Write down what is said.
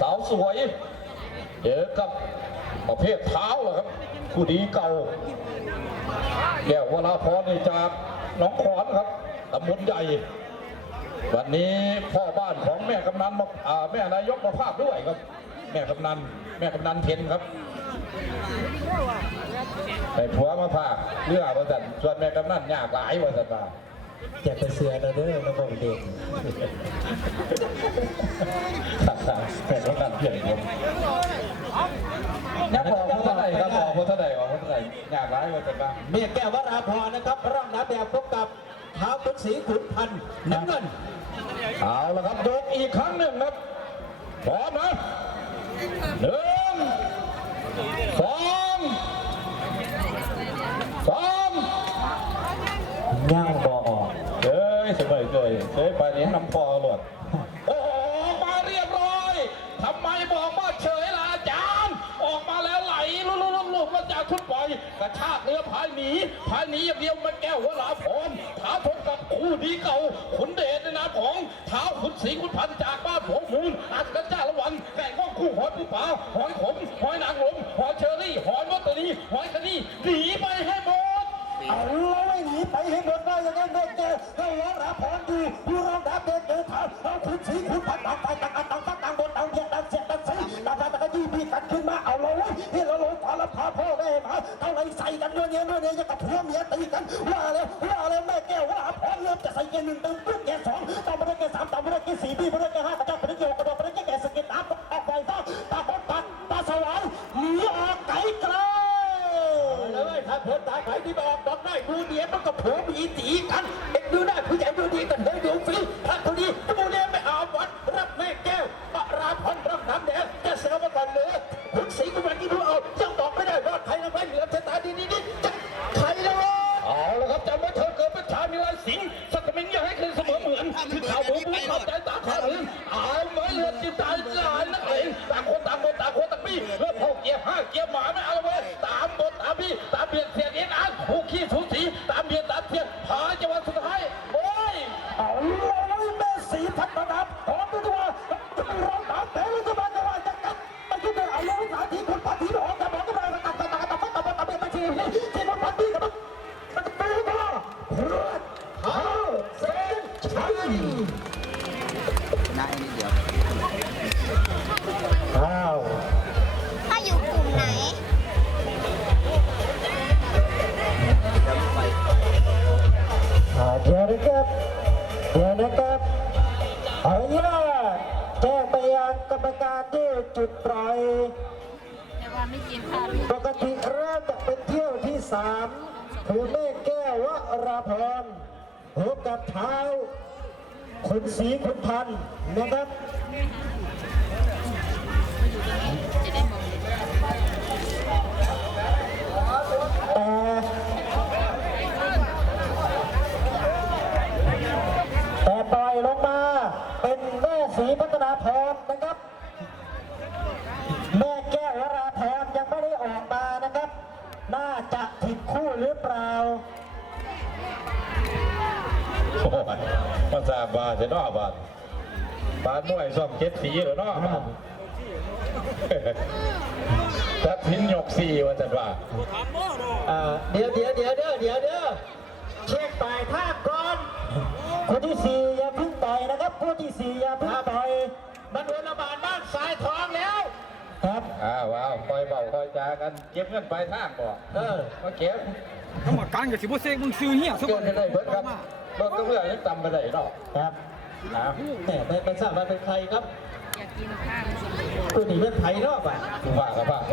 สาวสวยเจอกับประเภทเท้าเหรอครับผู้ดีเก่าแก้ววราพรนี่จากหน้องขอนครับตำบลใหญ่ วันนี้พ่อบ้านของแม่กำนันมาอ่าแม่นายกมาภาคด้วยครับ แม่กำนันแม่กำนันเทนครับไปผัวมาภาคเรือว่าสันส่วนแม่กำนันยากหลายว่าสันว่าอย่าไปเสือเราเด้อระบบเด่ นแม่กำนันเพี้ยนผมยักบอกเพราะเท่าไหร่ครับบอกเพราะเท่าไหร่บอกเพราะเท่าไหร่ยากหลายว่าสันว่าเมียแก้ววราพรนะครับร่องน้ำแบบพบกับเท้าขุนศรีขุนพันธ์น้ำเงินเอาละครับยกอีกครั้งหนึ่งครับพร้อมนะหนึ่งสองสามย่างบ่อออกเฮ้ยสบายเลยเฮ้ยไปนี้น้ำพอหลด หนีอย่างเดียวมันแก้วหัวหลาพรท้าทบกับคู่ดีเก่า ขุนเดชในนามของเท้าขุนศรีขุนพันธ์จากบ้านหัวมูลอัศกจ้าละวันแก่งก้องคู่หอยปูปลาหอยขมหอยนางรมหอยเชอรี่หอยมัตเตอรี่หอยคดีหนีไปให้หมดเอาเราไม่หนีไปให้หมดได้ยังไงเด็กแกให้วราพรดูดูรองน้ำเด็กเดินทางเอาขุนศรีขุนพันธ์ต่างไปต่าง พ่อแม่มาเอาอะไรใส่กันด้วยเนี่ยด้วยเนี่ยยังกับผัวเมียตีกันว่าแล้วว่าแล้วแม่แก้ววราพร้อมเริ่มจะใส่เกียร์หนึ่งตึงปุ๊บเกียร์สองต่อมาได้เกียร์สามต่อมาได้เกียร์สี่พี่มาได้เกียร์ห้ากระจกไปได้เกียร์กระโดดไปได้เกียร์สกิดน้ำออกไปฟ้าตาบอดปัดตาสว่างหนีออกไกลไกลเลยถ้าเพิ่นตายใครที่บอกบอกได้ดูเดียมันกับผัวมีตีกันเอ็งดูได้ผู้ใหญ่ดูดีกันเฮ้ยดูฟรีพระคนนี้ดูเดีย้ายจังหวะสุดท้ายโอ้ยเอาเลยเมสีทัฒนาพร้อมด้วยตัวรองตามเตะลูกบอลจังหวะจะกัดไาชุดเดินเอาลงสาธิตคุณพัฒน์ที่ออกจากบอลก็มาตัดตัดตัดตัดตัดตัดตัดไปทีที่คุณพัฒน์ที่กับมันตีตัวเพื่อเขาเส้นชัยชนะนิดเดียว เดี๋ยวนะครับเอาเนี่ยแจ้งไปยังกรรมการที่จุดปล่อยแต่ว่าไม่กินข้าวปกติเริ่มจะเป็นเที่ยวที่สามคือแม่แก้ววราพรพบกับเท้าขุนศรีขุนพันธ์นะครับ พัฒนาพรนะครับ แม่แก้ววราพรยังไม่ได้ออกมานะครับ น่าจะผิดคู่หรือเปล่าโอ้ยภาษาบาจะนอบาทบาทมวยซ่อมเจ็ดสีเหรอเนาะตัดสินยกสี่ว่าจัดว่าอ่าเดี๋ยวเดี๋ยวเดี๋ยวเดี๋ยวเดี๋ยวเดี๋ยวเช็คปลายภาพก่อนคนที่สี่อย่าเพึ่งต่อยนะครับ คนที่สี่อย่าเพึ่งต่อย มันโดนระบาดบ้านสายทองแล้ว ครับอ้าวว้าวคอยเบาคอยจากันเก็บเงินปลายทางบ่เออมาเก็บกรรมการกับสิบเซกมึงซื้อเหี้ยสักเกิคนนจะได้เบิดครับเบิดก็เพื่อยังต่ำไปได้เนาะครับนะแต่ไม่ไม่ทราบว่าเป็นใครครับอยากกินข้าวตัวนี้เป็นไผ่รอบอะว่ากับว่า